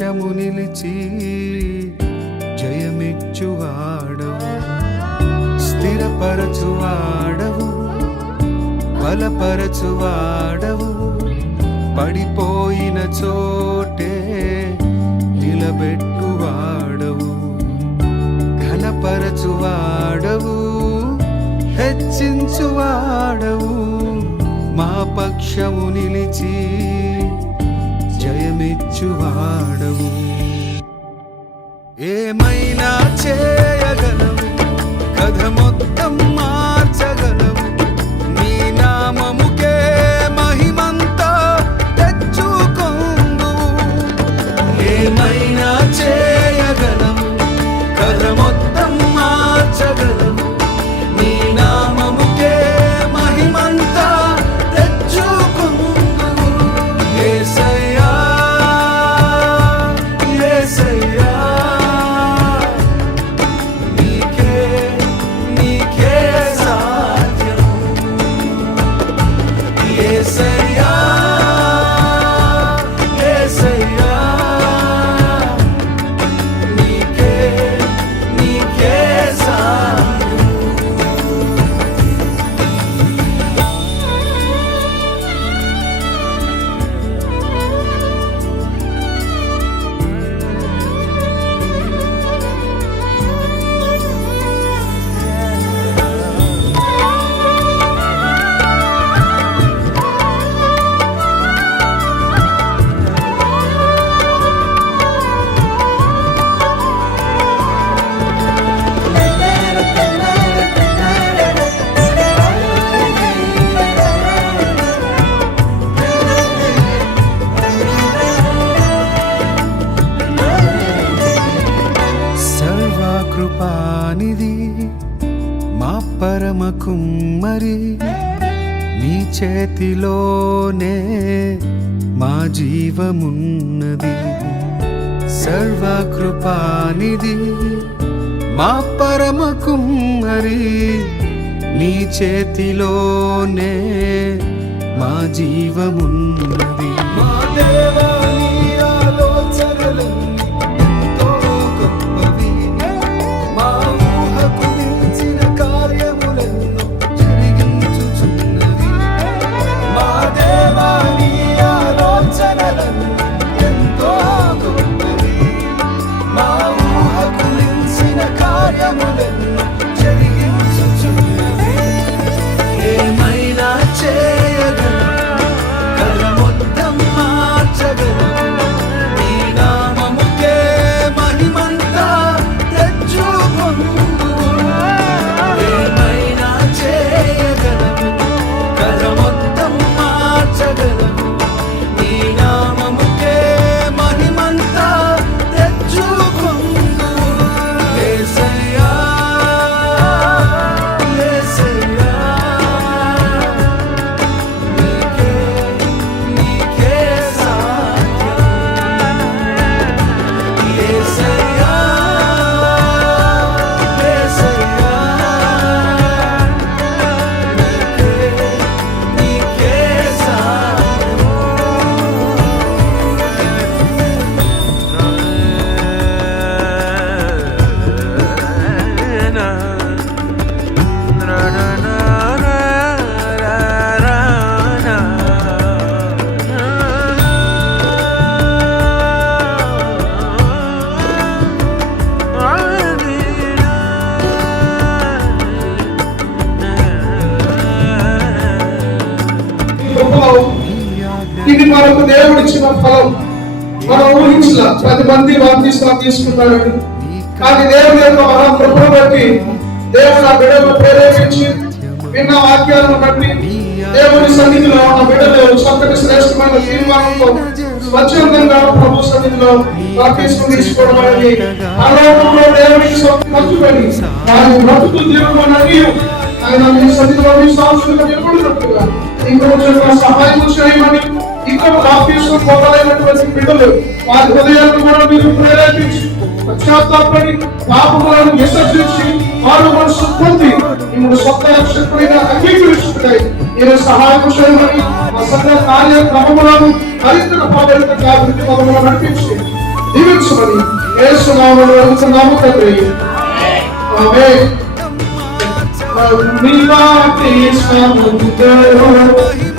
పక్షము నిలిచి జయమిచ్చువాడవు, స్థిరపరచువాడవు, బలపరచువాడవు, పడిపోయిన చోటే నిలబెట్టువాడవు, ఘనపరచువాడవు, హెచ్చించువాడవు, మా పక్షము నిలిచి జయమిచ్చువాడవు. ఏమైనా చేయగలవు, కథ మొత్తం మార్చగలవు, నీ నామముకే మహిమంతా తెచ్చుకొందువు. ఏమైనా చేయగలవు, కథ మొత్తం మార్చగలవు, నీ నామముకే మహిమంతా తెచ్చుకొందువు. యేసయ్యా యేసయ్యా, నీకే నీకే సాధ్యం. యేసయ్యా యేసయ్యా, నీకే నీకే సాధ్యం. సర్వకృపానిధి మా పరమ కుమ్మరి, నీ చేతిలోనే మా జీవమున్నది. సర్వకృపానిధి మా పరమ కుమ్మరి, నీ చేతిలోనే మా జీవమున్నది. మా దేవా, నీ ఆలోచనలన్నీ ఎంతో గొప్పవి, మా ఊహకు మించిన కార్యములెన్నో జరిగించుచున్నవి. మా దేవా, నీ ఆలోచనలన్నీ ఎంతో గొప్పవి, మా ఊహకు మించిన కార్యములెన్నో జరిగించుచున్నవి. ఏమైనా చేయగలవు, కథ మొత్తం మార్చగలవు, నీ నామముకే మహిమంతా తెచ్చుకొందువు. ఏమైనా చేయగలవు, కథ మొత్తం మార్చగలవు, నీ నామముకే మహిమంతా తెచ్చుకొందువు. యేసయ్యా యేసయ్యా, నీకే నీకే సాధ్యం. యేసయ్యా యేసయ్యా, నీకే నీకే సాధ్యం. ఇది మనకు దేవుడిచ్చిన ఫలం. మనం ఊహించిన 10 మంది బాప్తిస్మం తీసుకున్నారని, కానీ దేవుని యొక్క మహాకృపను బట్టి దేవుడు ఆ బిడ్డలను ప్రేరేపించి విన్న వాక్యాలను బట్టి దేవుని సన్నిధిలో ఆ బిడ్డలు చక్కటి శ్రేష్టమైన తీర్మానంతో స్వచ్ఛందంగా ప్రభు సన్నిధిలో బాప్తిస్మం తీసుకోవడం అనేది ఆలోకంలో దేవునికి ఖర్చుపడి వారి బ్రతుకు జీవనమని ఆయన మీ సన్నిధిలో విశ్వాసులుగా నిలబడినట్టుగా ఇంకొంచెం సహాయం చేయమని, ఇంకా బాప్తిస్మం పొందలేనటువంటి బిడ్డలు వారి హృదయాలను కూడా మీరు ప్రేరేపించి పశ్చాత్తాపడి పాపములను విసర్జించి మారు మనసు పొంది మిమ్మల్ని సొంత రక్షకుడిగా అంగీకరిస్తున్నాయి. మీరు సహాయం చేయమని మా సంఘ కార్యక్రమములను మరింత ప్రభావితంగా అభివృద్ధి పదములను నడిపించి దీవించమని యేసు నామములో అడుగుతున్నాము తండ్రి. ఆమేన్. నీ వాటి సముద్రము